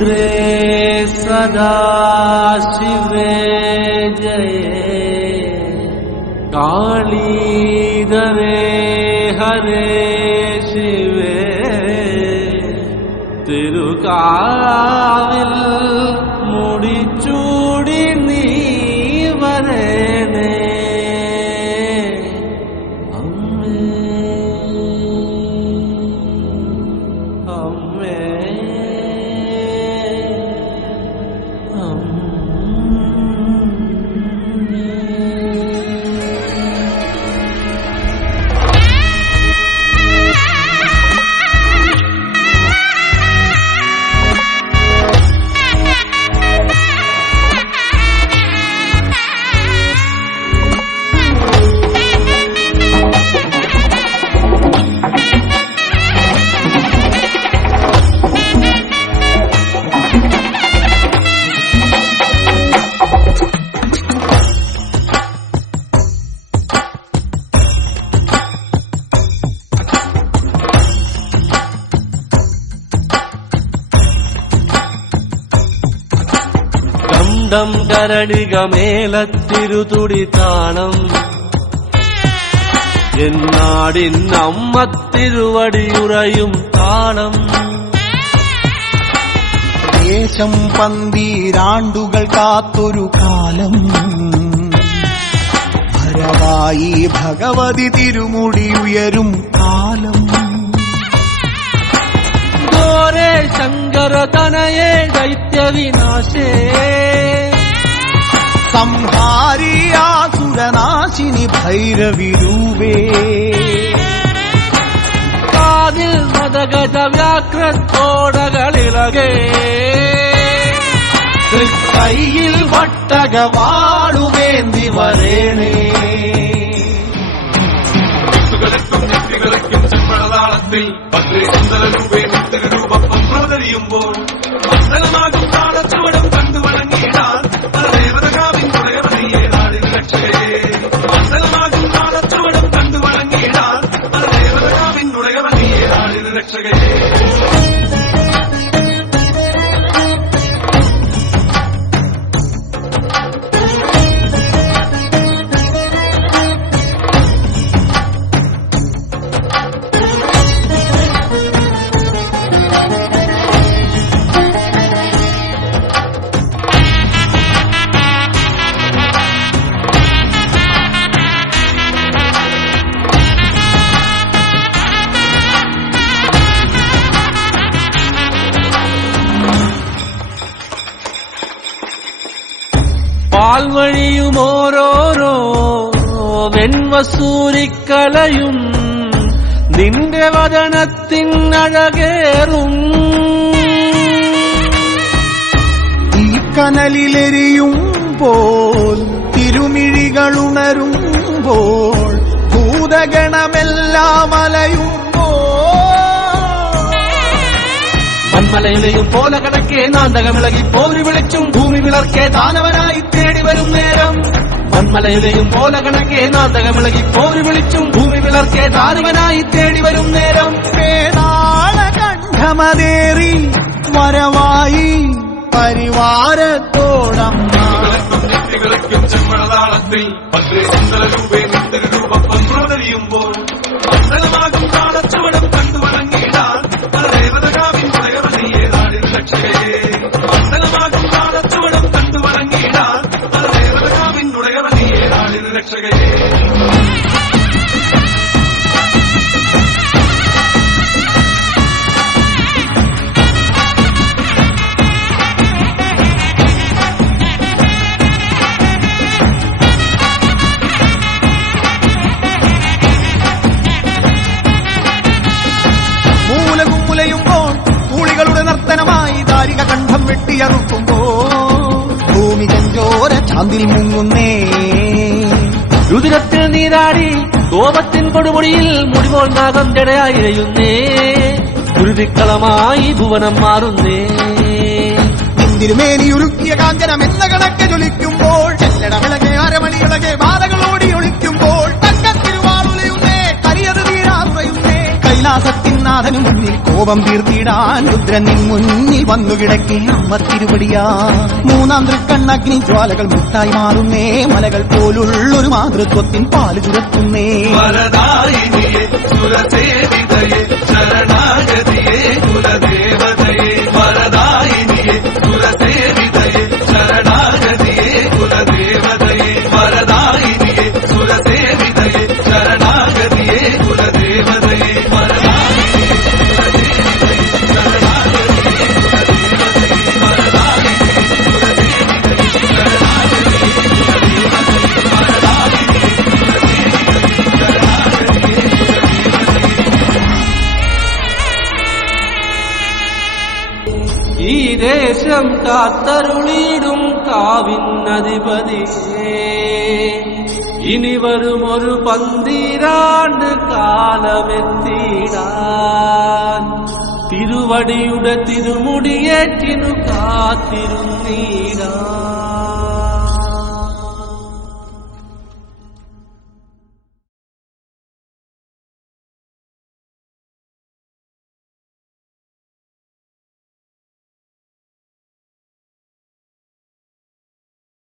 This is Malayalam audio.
रुद्रे सदा शिवे जये कालीधरे हरे शिवे തിരുകാവിൽ മുടിച്ചൂടി നീ വരേണേ അമ്മേ അമ്മേ ം കരടികമേലത്തിരുതുടി താണം എന്നാടിന്നമ്മ തിരുവടിയുറയും താളം ദേശം പന്തീരാണ്ടുകൾ കാത്തൊരു കാലം ഭരവായി ഭഗവതി തിരുമുടി ഉയരും കാലം ഗോരേ ശങ്കര തനയേ ദൈത്യവിനാശേ സംഹാരിയാസുരനാശിനി ഭൈരവിരൂപേ കാതിൽ മദഗജ വ്യാഘ്രത്തോടകളിലകേ കൈയിൽ വട്ടകവാളുവേന്തി വരേണേ ചെമ്പളതാളത്തിൽ രൂപം പ്രവതരിയുമ്പോൾ മണ്ഡലമാകും താളച്ചുവടും കണ്ടു വണങ്ങിയിടാൻ ദേവതകാവിൻ തുടയമണിയേ നാടിൻ രക്ഷകയെ മണ്ഡലമാകും താളച്ചുവടും കണ്ടു വണങ്ങിയിടാൻ ദേവതകാവിൻ തുടയമണിയേ നാടിൻ രക്ഷകയെ പാൽവഴിയും ഓരോരോ വെൺവസൂരിക്കലയും നിന്റെ വദനത്തിനഴകേറും ഈ കനലിലെരിയുമ്പോൾ തിരുമിഴികളുണരുമ്പോൾ ഭൂതഗണമെല്ലാം അലയുമ്പോൾ മന്മലയിലെയും പോലെ കണക്കെ നാന്തകമിളകി പോരി വിളിച്ചും ഭൂമി വിളർക്കെ ദാനവനായി തേടി വരും നേരം മന്മലയിലെയും പോലെ കണക്കെ നാന്തകമിളകി പോരി വിളിച്ചും ഭൂമി വിളർക്കെ ദാനവനായി തേടി വരും നേരം കണ്ഠമതേറി വരവായി പരിവാരത്തോടമ്മ ചെമ്പളതാളത്തിൽ രൂപേ രൂപം പ്രവതരിയുമ്പോൾ മണ്ഡലമാകും താളച്ചുവടും കണ്ടു വണങ്ങിയിടാൻ ദേവതകാവിൻ തുടയമണിയേ നാടിൻ രക്ഷകയെ മണ്ഡലമാകും താളച്ചുവടും കണ്ടു വണങ്ങിയിടാൻ ദേവതകാവിൻ തുടയമണിയേ നാടിൻ രക്ഷകയെ കണ്ഠം വെട്ടിയറുക്കുമ്പോ ഭൂമി ചെഞ്ചോര ചാന്തിൽ മുങ്ങുന്നേ രുതിരത്തിൽ നീരാടി കോപത്തിൻ കൊടുമുടിയിൽ മുടിപോൾ നാഗം ജടയായിരയുന്നേ ഗുരുതിക്കളമായി ഭുവനം മാറുന്നേ തിരുമേനി ഉരുക്കിയ കാഞ്ചനം എന്ന കണക്കെ ജ്വലിക്കുമ്പോൾ ചെല്ലട വിളകെ അരമണികളെ ബാധകളോടി ഒളിക്കുമ്പോൾ തങ്കത്തിരുവാളുലയുന്നേ കരിയത് തീരാറുറയുന്നേ കൈലാസത്തിൻ നാഥനു മുന്നിൽ കോപ പാപം തീർത്തിടാൻ രുദ്രൻ നിൻ മുന്നിൽ വന്നു കിടക്കെ അമ്മ തിരുവടിയാ. മൂന്നാം തൃക്കണ്ണഗ്നി ജ്വാലകൾ മുട്ടായി മാറുന്നേ, മലകൾ പോലുള്ളൊരു മാതൃത്വത്തിൻ പാല് ചുരത്തുന്നേ. വരദായിനിയെ സുരസേവിതയെ ശരണാഗതിയെ കുലദേവതയെ, വരദായിനിയെ സുരസേവിതയെ ശരണാഗതിയെ കുലദേവതയെ, വരദായിനിയെ സുരസേവിതയെ ശരണാഗതിയെ കുലദേവതയെ, വരദായിനിയെ സുരസേവിതയെ ശരണാഗതിയെ കുലദേവതയെ, വരദായിനിയെ സുരസേവിതയെ ശരണാഗതിയെ ഈ ദേശം കാത്തരുളിടും കാവിന്നധിപതിയേ, ഇനി വരും ഒരു 12 കാലമെത്തിടാൻ തിരുവടിയുടെ തിരുമുടിയേറ്റിനു കാത്തിരുന്നീടാൻ.